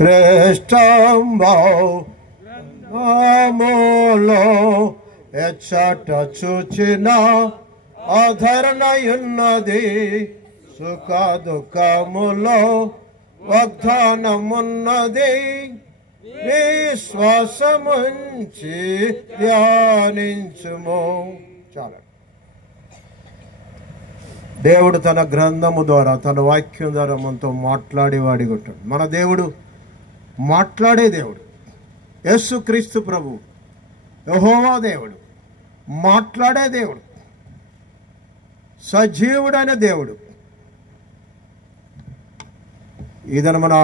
శ్రేష్టంబౌలో ఎచ్చట చూచిన ఆదరణయున్నది. సుఖ దుఃఖములో వాగ్దానమున్నది. విశ్వాసముంచి ధ్యానించుము. చాలా దేవుడు తన గ్రంథము ద్వారా, తన వాక్యం ద్వారా మనతో మాట్లాడేవాడిగా ఉంటాడు. మన దేవుడు మాట్లాడే దేవుడు. యేసుక్రీస్తు ప్రభు, యెహోవా దేవుడు, మాట్లాడే దేవుడు, సజీవుడైన దేవుడు. ఇదన మన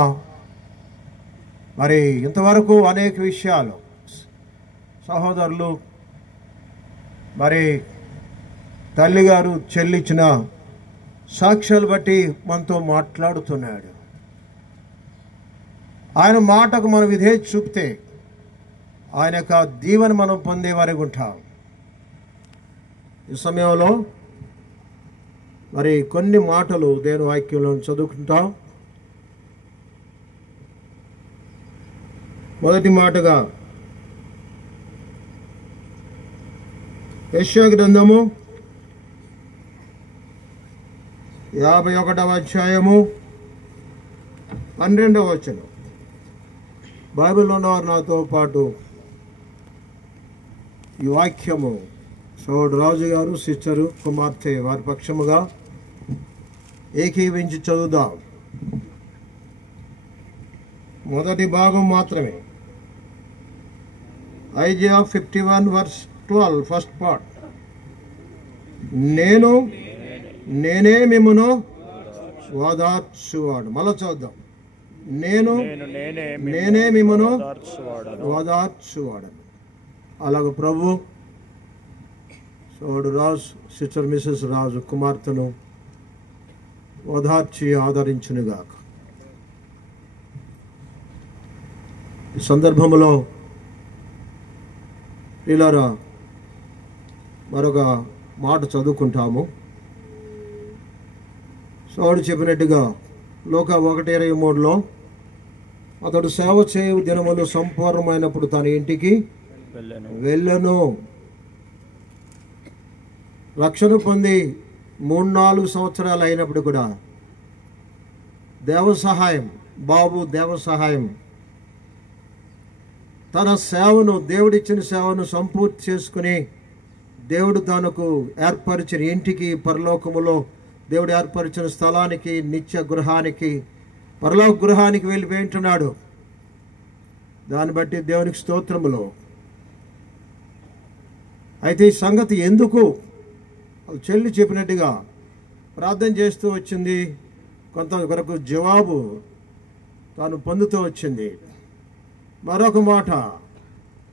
మరి ఇంతవరకు అనేక విషయాలు సహోదరులు మరి తల్లిగారు చెల్లించిన సాక్ష్యాలు బట్టి మనతో మాట్లాడుతున్నాడు. ఆయన మాటకు మనం విధేయత చూపితే ఆయన యొక్క దీవెన మనం పొందేవారికి ఉంటాం. ఈ సమయంలో మరి కొన్ని మాటలు దేవుని వాక్యంలో చదువుకుంటాం. మొదటి మాటగా యెషయా గ్రంథము 51వ అధ్యాయము 12వ వచనం. బైబిల్లో ఉన్నవారు నాతో పాటు ఈ వాక్యము సోదరుడు రాజు గారు, సిస్టరు కుమార్తె వారి పక్షముగా ఏకీవించి చదువుదాం. మొదటి భాగం మాత్రమే. Isaiah 51:12 first part. నేనే మిమ్మును ఓదార్చువాడు. మళ్ళా చూద్దాం. నేనే మిమ్మును ఓదార్చువాడు. అలాగ ప్రభు సోదరుడు రాజు, సిస్టర్ మిసెస్ రాజు కుమార్తెను ఓదార్చి ఆదరించునుగాక. ఈ సందర్భంలో ప్రియులారా మరొక మాట చదువుకుంటాము. సోడు చెప్పినట్టుగా లోక 1:23లో అతడు సేవ చేయు దినములు సంపూర్ణమైనప్పుడు తన ఇంటికి వెళ్ళను. రక్షణ పొంది 3-4 సంవత్సరాలు అయినప్పుడు కూడా దేవ సహాయం తన సేవను, దేవుడిచ్చిన సేవను సంపూర్తి చేసుకుని దేవుడు తనకు ఏర్పరిచిన ఇంటికి, పరలోకములో దేవుడు ఏర్పరిచిన స్థలానికి, నిత్య గృహానికి, పరలోక గృహానికి వెళ్ళిపోయింటున్నాడు. దాన్ని బట్టి దేవునికి స్తోత్రములు. అయితే ఈ సంగతి ఎందుకు చెల్లి చెప్పినట్టుగా ప్రార్థన చేస్తూ వచ్చింది. కొంతవరకు జవాబు తాను పొందుతూ వచ్చింది. మరొక మాట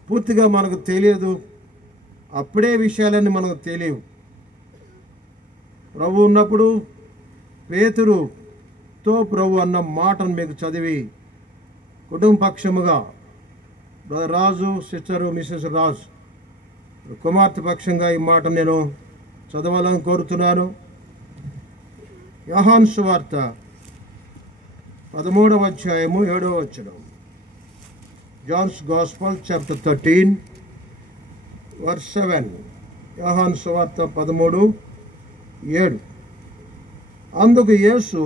పూర్తిగా మనకు తెలియదు. అప్పుడే విషయాలన్నీ మనకు తెలియవు. ప్రభు ఉన్నప్పుడు పేతురుతో ప్రభు అన్న మాటను మీకు చదివి కుటుంబ పక్షముగా బ్రదర్ రాజు, సిస్టరు మిసెస్ రాజు కుమార్తె పక్షంగా ఈ మాట నేను చదవాలని కోరుతున్నాను. యోహాను సువార్త 13వ అధ్యాయము 7వ వచనం. Johne's gospel chapter 13:7. యోహాను సువార్త 13:7. అందుకు యేసు,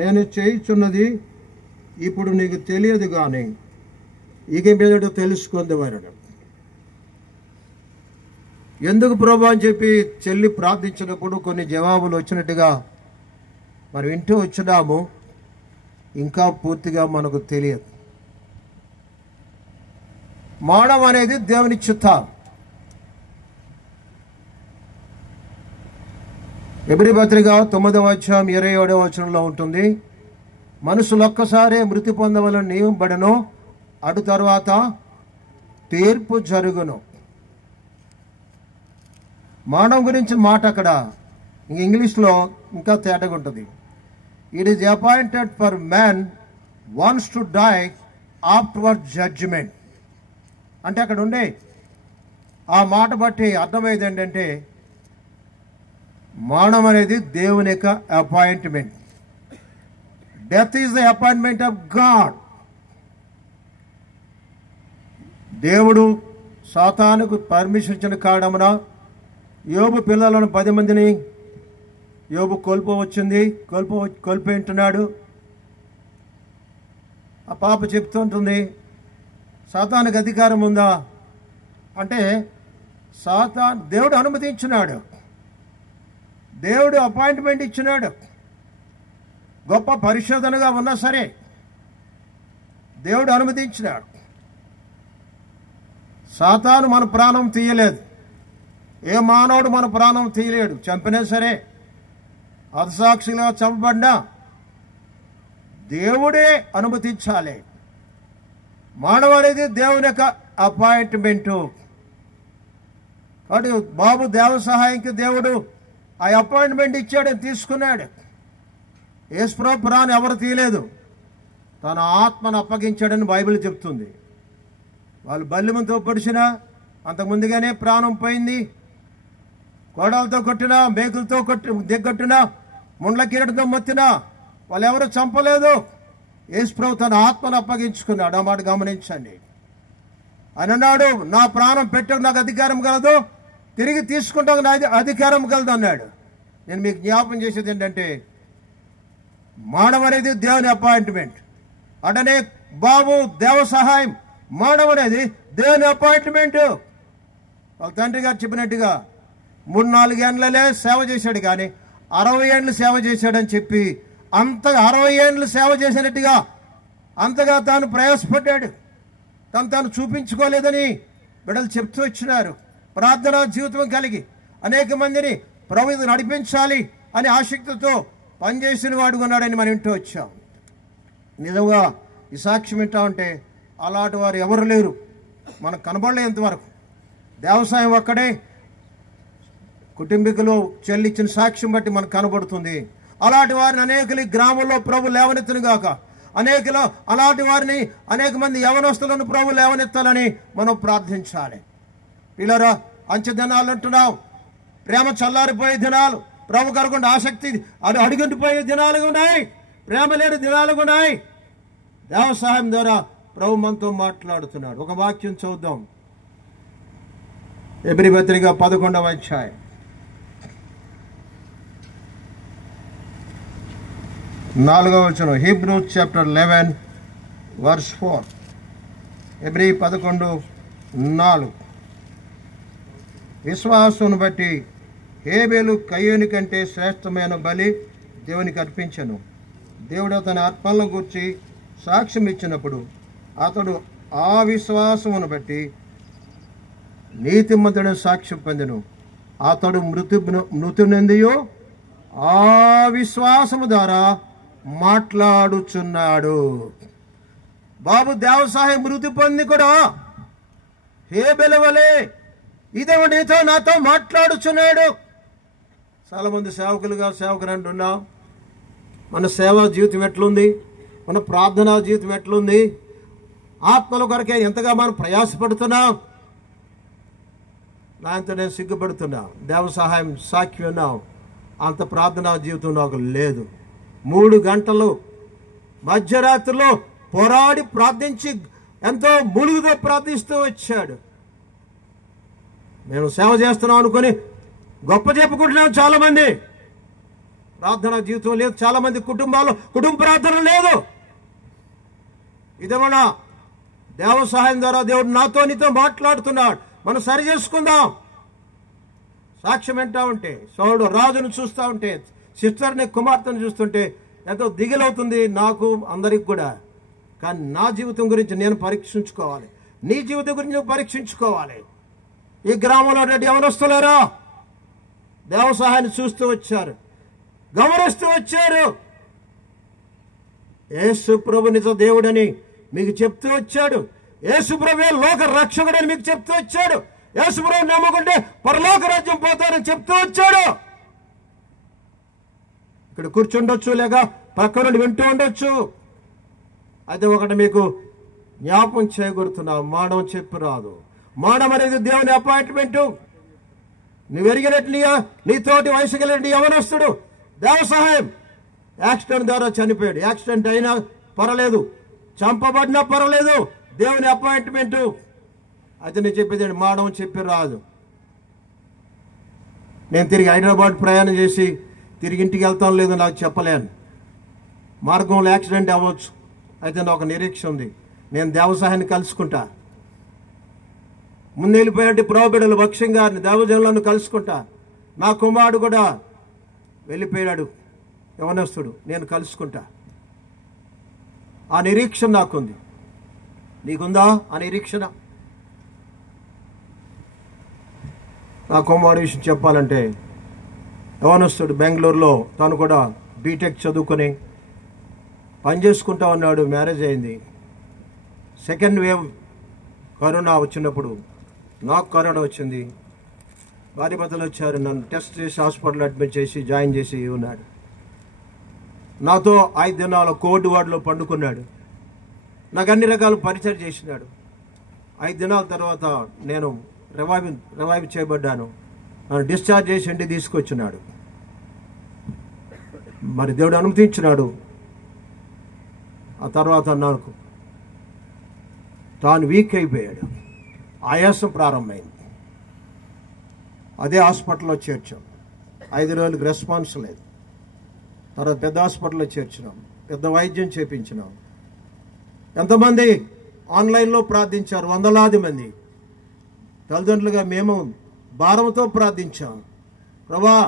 నేను చేయుచున్నది ఇప్పుడు నీకు తెలియదు కానీ ఇక మీదట తెలుసుకుందామన్నాడు. ఎందుకు ప్రభు అని చెప్పి చెల్లి ప్రార్థించినప్పుడు కొన్ని జవాబులు వచ్చినట్టుగా మనం వింటూ వచ్చినాము. ఇంకా పూర్తిగా మనకు తెలియదు. మానవం అనేది దేవుని చిత్తం. ఎబ్రీ పత్రిక 9వ అధ్యాయం 27వ వచనంలో ఉంటుంది. మనుషులు ఒక్కసారే మృతి పొందవలని నియమబడను, అటు తర్వాత తీర్పు జరుగును. మానవం గురించి మాట అక్కడ ఇంగ్లీష్లో ఇంకా తేటగా ఉంటుంది. It is appointed for man wants to die afterward judgement. అంటే అక్కడ ఉండే ఆ మాట బట్టి అర్థమయ్యేది ఏంటంటే మరణం అనేది దేవుని యొక్క appointment. Death is the appointment of God. దేవుడు సాతానుకు పర్మిషన్ ఇచ్చిన కారణమున యోబు పిల్లలను 10 మందిని యోబు కోల్పోయింటున్నాడు. ఆ పాప చెప్తుంటుంది, సాతానుకు అధికారం ఉందా అంటే దేవుడు అనుమతించినాడు, దేవుడు అపాయింట్మెంట్ ఇచ్చినాడు. గొప్ప పరిశోధనగా ఉన్నా సరే దేవుడు అనుమతించినాడు. సాతాను మన ప్రాణం తీయలేదు, ఏ మానవుడు మన ప్రాణం తీయలేడు. చంపినా సరే, హతసాక్షిగా చంపబడినా దేవుడే అనుమతించాలి. మానవుడు అనేది దేవుని యొక్క అపాయింట్మెంటు. కాబట్టి బాబు దేవ సహాయంకి దేవుడు ఆ అపాయింట్మెంట్ ఇచ్చాడని తీసుకున్నాడు. యేసుప్రభు ప్రాణం ఎవరు తీయలేదు, తన ఆత్మను అప్పగించాడని బైబిల్ చెప్తుంది. వాళ్ళు బల్లిమంతో పొడిచినా అంతకుముందుగానే ప్రాణం పోయింది. కోడలతో కొట్టినా, మేకులతో దిగ్గొట్టినా, ముండ్ల కిరీటంతో మొత్తినా వాళ్ళు ఎవరు చంపలేదు. యేసుప్రభు తన ఆత్మను అప్పగించుకున్నాడు. ఆ మాట గమనించండి. ఆయన అన్నాడు, నా ప్రాణం పెట్టకు నాకు అధికారం కలదు, తిరిగి తీసుకుంటాకు నా అధికారం కలదు అన్నాడు. నేను మీకు జ్ఞాపం చేసేది ఏంటంటే, మానవ అనేది దేవుని అపాయింట్మెంట్. అటనే బాబు దేవ సహాయం, మానవ అనేది దేవుని అపాయింట్మెంట్. వాళ్ళ తండ్రి గారు చెప్పినట్టుగా 3-4 ఏళ్ళలే సేవ చేశాడు, కానీ 60 ఏళ్ళు సేవ చేశాడని చెప్పి అంతగా 60 ఏళ్ళు సేవ చేసినట్టుగా అంతగా తాను ప్రయాసపడ్డాడు. తాను చూపించుకోలేదని బిడ్డలు చెప్తూ వచ్చినారు. ప్రార్థనా జీవితం కలిగి అనేక మందిని ప్రభువు నడిపించాలి అనే ఆసక్తితో పనిచేసిన వాడు ఉన్నాడని మనం వింటూ వచ్చాం. నిజంగా ఈ సాక్ష్యం వింటా ఉంటే అలాంటి వారు ఎవరు లేరు, మనకు కనబడలేంతవరకు. వ్యవసాయం ఒక్కడే కుటుంబీకులు చెల్లించిన సాక్ష్యం బట్టి మనకు కనబడుతుంది. అలాంటి వారిని అనేకలు గ్రామంలో ప్రభు లేవనెత్తును గాక. అలాంటి వారిని అనేక మంది యవనస్తులను ప్రభు లేవనెత్తాలని మనం ప్రార్థించాలి. పిల్లరా, అంచె దినాలు అంటున్నాం, ప్రేమ చల్లారిపోయే దినాలు, ప్రభు కరకుండా ఆసక్తి అడుగుంటిపోయే దినాలు ఉన్నాయి, ప్రేమ లేని దినాలు ఉన్నాయి. దేవసహాయం ద్వారా ప్రభు మనతో మాట్లాడుతున్నాడు. ఒక వాక్యం చూద్దాం. హెబ్రీ పత్రిక 11వ అధ్యాయం 4వ వచనం. Hebrews chapter 11 verse 4. హెబ్రీ 11:4. విశ్వాసమును బట్టి హేబేలు కయ్యూని కంటే శ్రేష్టమైన బలి దేవునికి అర్పించెను. దేవుడు అతని ఆత్మలను గూర్చి సాక్ష్యం ఇచ్చినప్పుడు అతడు ఆ విశ్వాసమును బట్టి నీతిమంతుడని సాక్ష్యం పొందెను. అతడు మృతి నొందియో ఆ విశ్వాసము ద్వారా మాట్లాడుచున్నాడు. బాబు దేవసహాయం మృతి పొంది కూడా హేబెలు వలె ఇదేమో నీతో నాతో మాట్లాడుచున్నాడు. చాలా మంది సేవకులు అంటున్నాం. మన సేవా జీవితం ఎట్లుంది, మన ప్రార్థనా జీవితం ఎట్లుంది, ఆత్మల కొరకే ఎంతగా మనం ప్రయాసపడుతున్నాం. దాంతో నేను సిగ్గుపడుతున్నా. దేవ సహాయం సాక్షి ఉన్నాం, అంత ప్రార్థనా జీవితం నాకు లేదు. 3 గంటలు మధ్యరాత్రిలో పోరాడి ప్రార్థించి ఎంతో ములుగుతో ప్రార్థిస్తూ వచ్చాడు. మేము సేవ చేస్తున్నాం అనుకుని గొప్ప చెప్పుకుంటున్నాం. చాలా మంది ప్రార్థనా జీవితం లేదు, చాలా మంది కుటుంబ ప్రార్థన లేదు. ఇదేమన్నా దేవ సహాయం ద్వారా దేవుడు నాతో నీతో మాట్లాడుతున్నాడు. మనం సరి చేసుకుందాం. సాక్ష్యం వింటా ఉంటే, సౌడు రాజును చూస్తూ ఉంటే, సిస్టర్ని కుమార్తెను చూస్తుంటే ఎంతో దిగులవుతుంది నాకు, అందరికి కూడా. కానీ నా జీవితం గురించి నేను పరీక్షించుకోవాలి, నీ జీవితం గురించి నువ్వు పరీక్షించుకోవాలి. ఈ గ్రామంలో ఎవరొస్తున్నారో దేవ సహాయాన్ని చూస్తూ వచ్చారు, గమనిస్తూ వచ్చారు. యేసు ప్రభు నిజ దేవుడని మీకు చెప్తూ వచ్చాడు. యేసు ప్రభువే లోక రక్షకుడని మీకు చెప్తూ వచ్చాడు. యేసు ప్రభు నమ్ముకుంటే పరలోక రాజ్యం పోతారని చెప్తూ వచ్చాడు. ఇక్కడ కూర్చుండొచ్చు, లేక పక్క నుండి వింటూ ఉండొచ్చు. అయితే ఒకటి మీకు జ్ఞాపం చేయగొడుతున్నా, మానవ చెప్పు రాదు. మానవ అనేది దేవుని అపాయింట్మెంట్. నువ్వు ఎరిగినట్లుగా నీతోటి వయసు కలిగిన యవనస్తుడు దేవ సహాయం యాక్సిడెంట్ ద్వారా చనిపోయాడు. యాక్సిడెంట్ అయినా పర్వాలేదు, చంపబడినా పర్వాలేదు, దేవుని అపాయింట్మెంట్. అయితే నేను చెప్పేది మాడం చెప్పి రాదు. నేను తిరిగి హైదరాబాద్ ప్రయాణం చేసి తిరిగి ఇంటికి వెళ్తాను లేదో నాకు చెప్పలేను. మార్గంలో యాక్సిడెంట్ అవ్వచ్చు. అయితే నాకు ఒక నిరీక్ష ఉంది, నేను దేవసాయాన్ని కలుసుకుంటా. ముందు వెళ్ళిపోయాడు ప్రభుబిడ్డలు భక్ష్యం గారిని, దేవజనులను కలుసుకుంటా. నా కుమారుడు కూడా వెళ్ళిపోయాడు, యవనస్తుడు, నేను కలుసుకుంటా. ఆ నిరీక్షణ నాకుంది. నీకుందా ఆ నిరీక్షణ? నా కుమారుడు విషయం చెప్పాలంటే, యవనస్తుడు బెంగళూరులో తను కూడా బీటెక్ చదువుకొని పనిచేసుకుంటా ఉన్నాడు. మ్యారేజ్ అయింది. సెకండ్ వేవ్ కరోనా వచ్చినప్పుడు నాకు కరోనా వచ్చింది. భార్య భర్తలు వచ్చారు, నన్ను టెస్ట్ చేసి హాస్పిటల్ అడ్మిట్ చేసి జాయిన్ చేసి ఉన్నాడు. నాతో 5 దినాల కోవిడ్ వార్డులో పండుకున్నాడు. నాకు అన్ని రకాల పరిచయం చేసినాడు. 5 దినాల తర్వాత నేను రివైవ్ చేయబడ్డాను. నన్ను డిశ్చార్జ్ చేసి ఇంటికి తీసుకొచ్చినాడు. మరి దేవుడు అనుమతించినాడు. ఆ తర్వాత నాకు తాను వీక్ అయిపోయాడు, ఆయాసం ప్రారంభమైంది. అదే హాస్పిటల్లో చేర్చాం. 5 రోజులకు రెస్పాన్స్ లేదు. తర్వాత పెద్ద హాస్పిటల్లో చేర్చినాం, పెద్ద వైద్యం చేపించినాం. ఎంతమంది ఆన్లైన్లో ప్రార్థించారు, వందలాది మంది. తల్లిదండ్రులుగా మేము భారంతో ప్రార్థించాం. ప్రభువా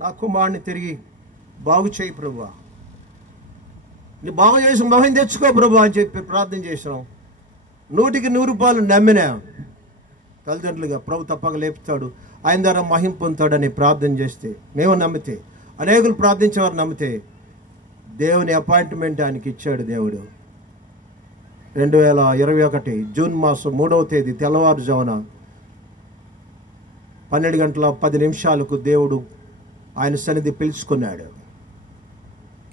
నా కుమారుని తిరిగి బాగు చేయి ప్రభువా, నీ బాగు చేసి మహిమ తెచ్చుకో ప్రభువా అని చెప్పి ప్రార్థన చేసినాం. 100కి 100 రూపాయలు నమ్మినా తల్లిదండ్రులుగా ప్రభు తప్పక లేపుతాడు, ఆయన ద్వారా మహిమ పొందుతాడని ప్రార్థన చేస్తే, మేము నమ్మితే, అనేకులు ప్రార్థించేవారు నమ్మితే, దేవుని అపాయింట్మెంట్ ఆయనకి ఇచ్చాడు దేవుడు. 2021 జూన్ మాసం 3వ తేదీ తెల్లవారుజామున 12:10 దేవుడు ఆయన సన్నిధి పిలుచుకున్నాడు.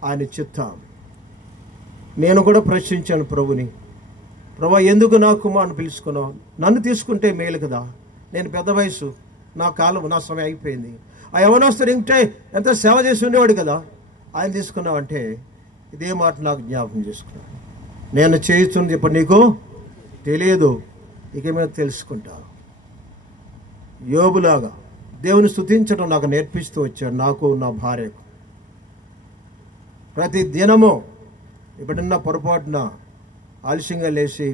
ఆయన చిత్తం. నేను కూడా ప్రశ్నించాను ప్రభుని, ప్రభా ఎందుకు నా కుమారుని పిలుచుకున్నావు? నన్ను తీసుకుంటే మేలు కదా, నేను పెద్ద వయసు, నా సమయం అయిపోయింది. ఆ యవనస్తుడు ఇంటే ఎంత సేవ చేసి ఉండేవాడు కదా, ఆయన తీసుకున్నావు అంటే ఇదే మాట నాకు జ్ఞాపకం చేసుకున్నాను. నేను చేయిస్తుంది ఇప్పుడు నీకు తెలియదు, ఇకేమైనా తెలుసుకుంటావు. యోబులాగా దేవుని స్తుతించడం నాకు నేర్పిస్తూ వచ్చాడు, నాకు నా భార్యకు. ప్రతి దినము ఇప్పుడున్న పొరపాటున ఆలస్యంగా లేచి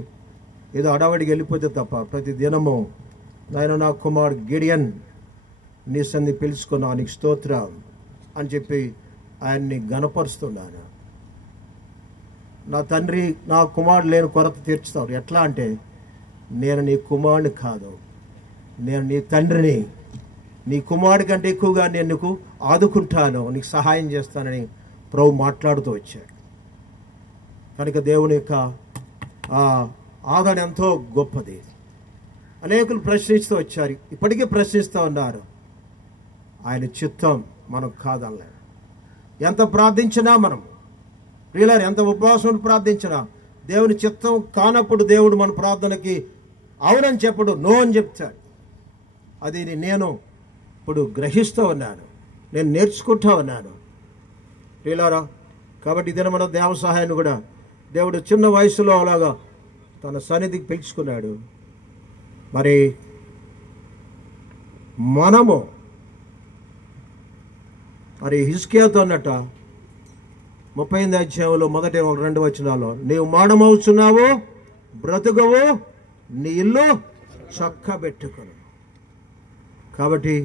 ఏదో అడవడికి వెళ్ళిపోతే తప్ప, ప్రతి దినము నాయన నా కుమారుడు గిడియన్ నీ సన్ని పిలుచుకున్నా, నీకు స్తోత్రం అని చెప్పి ఆయన్ని గణపరుస్తున్నాను. నా తండ్రి నా కుమారుడు లేని కొరత తీర్చుతాడు. ఎట్లా అంటే, నేను నీ కుమారుని కాదు, నేను నీ తండ్రిని. నీ కుమారుడి కంటే ఎక్కువగా నేను నీకు ఆదుకుంటాను, నీకు సహాయం చేస్తానని ప్రభు మాట్లాడుతూ వచ్చాడు. కనుక దేవుని యొక్క ఆదరణ ఎంతో గొప్పది. అనేకులు ప్రశ్నిస్తూ వచ్చారు, ఇప్పటికీ ప్రశ్నిస్తూ ఉన్నారు. ఆయన చిత్తం మనం కాదనలేం. ఎంత ప్రార్థించినా మనం ప్రియులారా, ఎంత ఉపవాసం ప్రార్థించినా దేవుని చిత్తం కానప్పుడు దేవుడు మన ప్రార్థనకి అవునని చెప్పడు, నో అని చెప్తాడు. అది నేను ఇప్పుడు గ్రహిస్తూ ఉన్నాను, నేను నేర్చుకుంటూ ఉన్నాను ప్రియులారా. కాబట్టి ఇదే మన దేవ సహాయాన్ని కూడా దేవుడు చిన్న వయసులో అలాగా తన సన్నిధికి పిలుచుకున్నాడు. మరి మనము మరి హిజ్కియాతో అన్నట్ట 38వ అధ్యాయంలో 1-2 వచనాల్లో, నీవు మానమవుతున్నావు, బ్రతుకవు, నీ ఇల్లు చక్కబెట్టుకును. కాబట్టి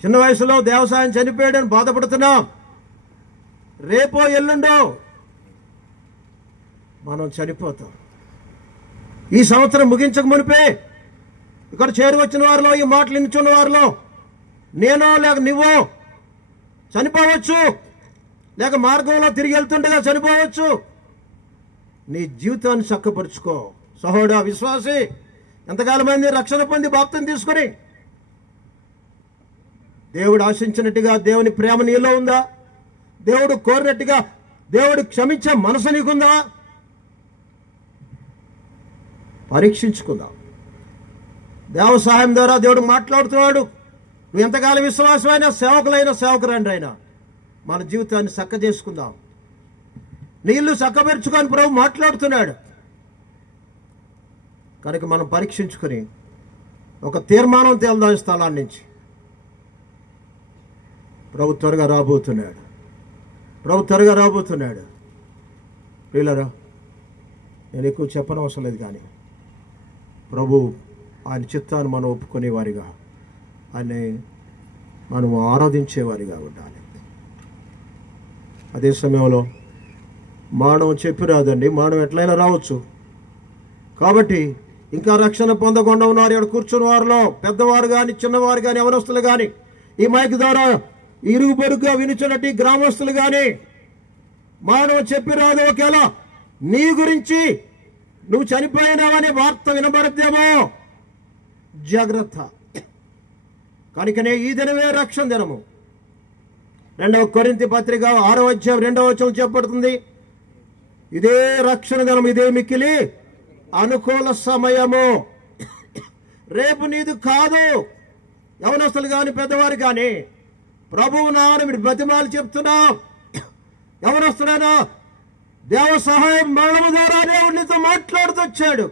చిన్న వయసులో దేవసాయం చనిపోయాడని బాధపడుతున్నాం. రేపో ఎల్లుండో మనం చనిపోతాం. ఈ సంవత్సరం ముగించక మునిపే ఇక్కడ చేరువచ్చిన వారిలో, ఈ మాటలు నిల్చున్న వారిలో నేనో లేక నువ్వో చనిపోవచ్చు, లేక మార్గంలో తిరిగి వెళ్తుండగా చనిపోవచ్చు. నీ జీవితాన్ని చక్కపరుచుకో సహోదరా విశ్వాసి. ఎంతకాలం మంది రక్షణ పొంది బాప్తిసం తీసుకుని దేవుడు ఆశించినట్టుగా దేవుని ప్రేమ నీలో ఉందా? దేవుడు కోరినట్టుగా దేవుడు క్షమించే మనసు నీకుందా? పరీక్షించుకుందాం. దేవ సహాయం ద్వారా దేవుడు మాట్లాడుతున్నాడు. నువ్వు ఎంతకాలం విశ్వాసమైనా, సేవకులైనా, సేవకురాండ్రి అయినా మన జీవితాన్ని చక్క చేసుకుందాం. నీళ్లు చక్కబెరుచుకొని ప్రభు మాట్లాడుతున్నాడు. కనుక మనం పరీక్షించుకొని ఒక తీర్మానం తేల్దాం ఈ స్థలాన్ని నుంచి. ప్రభు త్వరగా రాబోతున్నాడు. ప్రభు త్వరగా రాబోతున్నాడు. ప్రియులారా, నేను ఎక్కువ చెప్పనవసరం లేదు, కానీ ప్రభు ఆయన చిత్తాన్ని మనం ఒప్పుకునేవారిగా, ఆయన్ని మనం ఆరాధించేవారిగా ఉండాలి. అదే సమయంలో మానవం చెప్పి రాదండి, మానవం ఎట్లయినా రావచ్చు. కాబట్టి ఇంకా రక్షణ పొందకుండా ఉన్నారు ఇక్కడ కూర్చున్న వారిలో పెద్దవారు కానీ చిన్నవారు కానీ యవనస్తులు కానీ ఈ మైక్ ద్వారా ఇరుగు పొరుగుగా వినుచున్నట్టు గ్రామస్తులు కానీ మానవం చెప్పి రాదు. ఒకేలా నీ గురించి నువ్వు చనిపోయినావనే వార్త వినబడద్దేమో, జాగ్రత్త. కనుకనే ఈ దినమే రక్షణ దినము. 2వ కొరింథీ పత్రిక 6వ అధ్యాయం 2వ వచనం చెప్పబడుతుంది, ఇదే రక్షణ దినం, ఇదే మిక్కిలి అనుకూల సమయము. రేపు నీది కాదు. యవనస్తులు కానీ పెద్దవారు కానీ ప్రభువు నామమున మీరు బతిమాలు చెప్తున్నాం. యవనస్తుడైనా దేవ సహాయం మరణము ద్వారా దేవునితో మాట్లాడుతూ వచ్చాడు.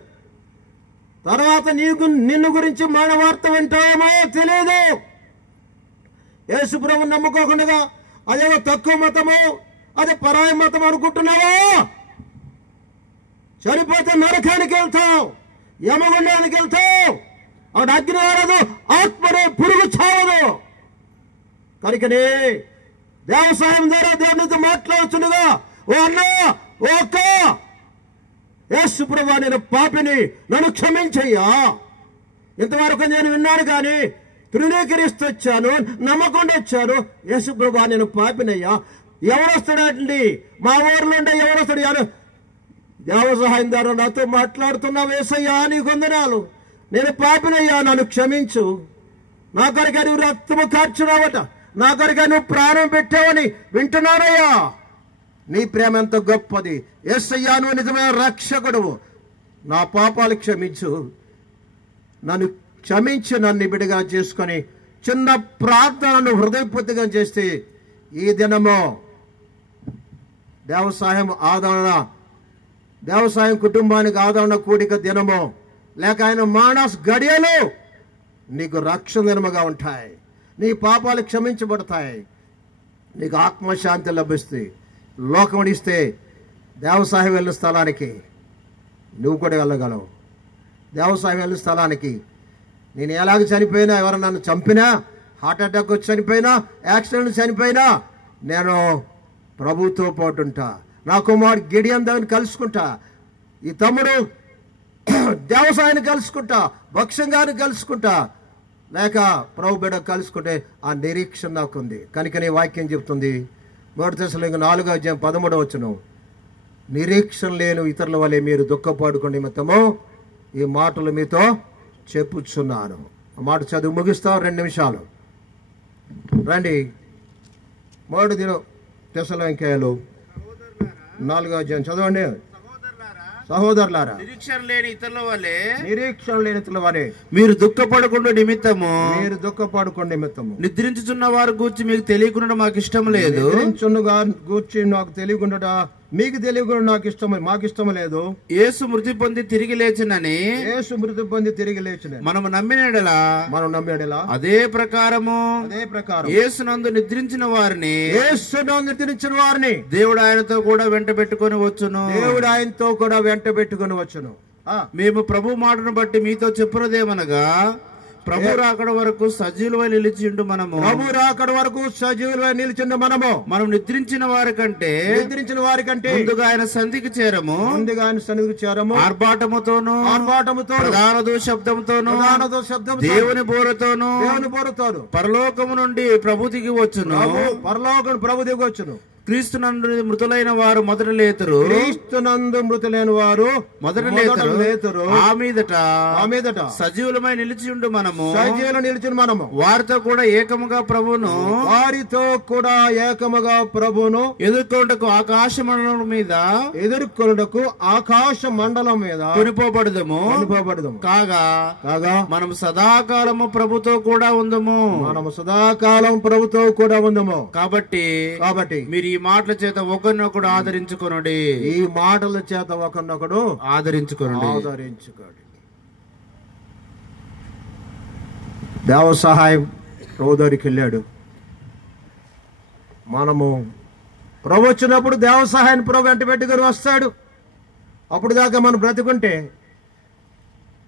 తర్వాత నిన్ను గురించి మరణ వార్త వింటామో తెలియదు. యేసు ప్రభువుని నమ్ముకోకుండా అదేదో తక్కువ మతము, అదే పరాయి మతం అనుకుంటున్నావా? చనిపోతే నరకానికి వెళ్తావు, యమగుండానికి వెళ్తావు. అక్కడ అగ్ని ఆరదు, ఆత్మనే పురుగు చావదు. కనుకనే దేవసాయం ద్వారా దేవునితో మాట్లాడుతుండగా, ఓ అన్నా, ఓ అక్క, యేసు ప్రభువా నేను పాపిని, నన్ను క్షమించయ్యా. ఇంతవరకు నేను విన్నాను కానీ తృణీకరిస్తూ వచ్చాను, నమ్మకుండా వచ్చాను. యేసు ప్రభువా నేను పాపినయ్యా. ఎవరొస్తాడండి మా ఊర్లో ఉండే ఎవరొస్తాడు? దేవ సహాయం ద్వారా నాతో మాట్లాడుతున్నావు. యేసయ్యా నీకు వందనాలు, నేను పాపినయ్యా, నన్ను క్షమించు. నా కొరకే నువ్వు రక్తము కార్చున్నావట, నా కొరకే నువ్వు ప్రాణం పెట్టావని వింటున్నానయ్యా. నీ ప్రేమ ఎంత గొప్పది. యేసయ్యా నువ్వు నిజమైన రక్షకుడువు. నా పాపాలు క్షమించు, నన్ను క్షమించి నన్ను బిడ్డగా చేసుకొని చిన్న ప్రార్థనను హృదయపూర్తిగా చేస్తే ఈ దినము దేవసాయం ఆదరణ, దేవసాయం కుటుంబానికి ఆదరణ కూడిక దినము, లేక ఆయన మానస్ గడియలు నీకు రక్షణ దినముగా ఉంటాయి. నీ పాపాలు క్షమించబడతాయి, నీకు ఆత్మశాంతి లభిస్తాయి. లోకం ఇస్తే దేవసాయం వెళ్ళిన స్థలానికి నువ్వు కూడా వెళ్ళగలవు. దేవసాయం వెళ్ళిన స్థలానికి నేను ఎలాగ చనిపోయినా, ఎవరు నన్ను చంపినా, హార్ట్ అటాక్ వచ్చి చనిపోయినా, యాక్సిడెంట్ చనిపోయినా నేను ప్రభుతో పాటు ఉంటా. నా కుమారుడు గిడియన్ దగ్గర కలుసుకుంటా, ఈ తమ్ముడు దేవసాయాన్ని కలుసుకుంటా, భక్ష్యంగాన్ని కలుసుకుంటా, లేక ప్రభు బిడ్డ కలుసుకుంటే ఆ నిరీక్షణ నాకు ఉంది. కనుకనే వాక్యం చెప్తుంది 1 తెస్సలోనికీయులకు 4వ అధ్యాయం 13వ వచనం, నిరీక్షణ లేని ఇతరుల వలె మీరు దుఃఖపడుకునే నిమిత్తము ఈ మాటలు మీతో చెప్పుచున్నాను. ఆ మాట చదువు ముగిస్తాం 2 నిమిషాలు. రండి 1 తెస్సలోనికీయులు 4వ అధ్యాయం చదవండి. సహోదరులారా, నిరీక్షణ లేని ఇతరుల వలె మీరు దుఃఖపడకుండా నిమిత్తము నిద్రించుచున్న వారు గూర్చి మీకు తెలియకుండా మాకు ఇష్టం లేదు. గూర్చి నాకు తెలియకుండా మీకు తెలియకుండా మాకు ఇష్టం లేదు. యేసు మృతి పొంది తిరిగి లేచినని మనము నమ్మినడలా అదే ప్రకారము యేసునందు నిద్రించిన వారిని దేవుడు ఆయనతో కూడా వెంట పెట్టుకొని వచ్చును. మేము ప్రభు మాటను బట్టి మీతో చెప్పున్నదేమనగా, ప్రభు రాకడ వరకు సజీవులై నిలిచిండు మనము. మనం నిద్రించిన వారి కంటే ముందుగా ఆయన సన్నిధికి చేరము. ఆర్భాటముతోను ప్రధాన శబ్దంతోను దేవుని బోరతోను పరలోకము నుండి ప్రభు దిగి వచ్చును. క్రీస్తునందు మృతులైన వారు మొదట లేతురు. ఆ మీదట సజీవులమై నిలిచిండు మనము. వారితో కూడా ఏకముగా ప్రభువును ఎదుర్కొనుటకు ఆకాశ మండలం మీద కొనిపోబడదము. కాగా మనం సదాకాలము ప్రభుతో కూడా ఉందము. కాబట్టి మీరు ఈ మాటల చేత ఒకరినొకడు ఆదరించుకొనుడి. ఆదరించుకోండి. దేవ సహాయం ప్రభు దగ్గరికి వెళ్ళాడు. మనము ప్రభు వచ్చినప్పుడు దేవ సహాయాన్ని ప్రభు వెంట పెట్టుకొని వస్తాడు. అప్పుడు దాకా మనం బ్రతుకుంటే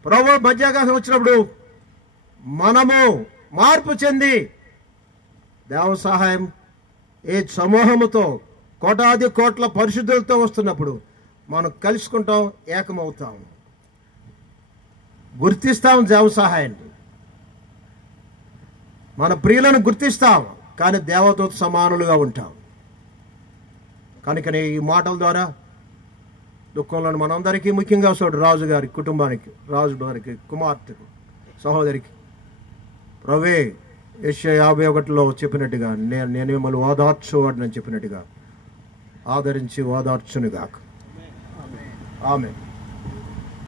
ప్రభు మధ్యాకాశం వచ్చినప్పుడు మనము మార్పు చెంది దేవ సహాయం ఏ సమూహముతో కోటాది కోట్ల పరిశుద్ధులతో వస్తున్నప్పుడు మనం కలుసుకుంటాం, ఏకమవుతాం, గుర్తిస్తాం దేవ సహాయాన్ని. మన ప్రియులను గుర్తిస్తాం, కానీ దేవదూత సమానులుగా ఉంటాం. కనుకనే ఈ మాటల ద్వారా దుఃఖంలో మనందరికీ, ముఖ్యంగా చూడు రాజు గారి కుటుంబానికి, రాజు గారికి, కుమార్తెకు, సహోదరికి ప్రభే యెషయా 51లో చెప్పినట్టుగా నేను మిమ్మల్ని ఓదార్చువాడిని చెప్పినట్టుగా ఆదరించి ఓదార్చునుగాక. ఆమేన్.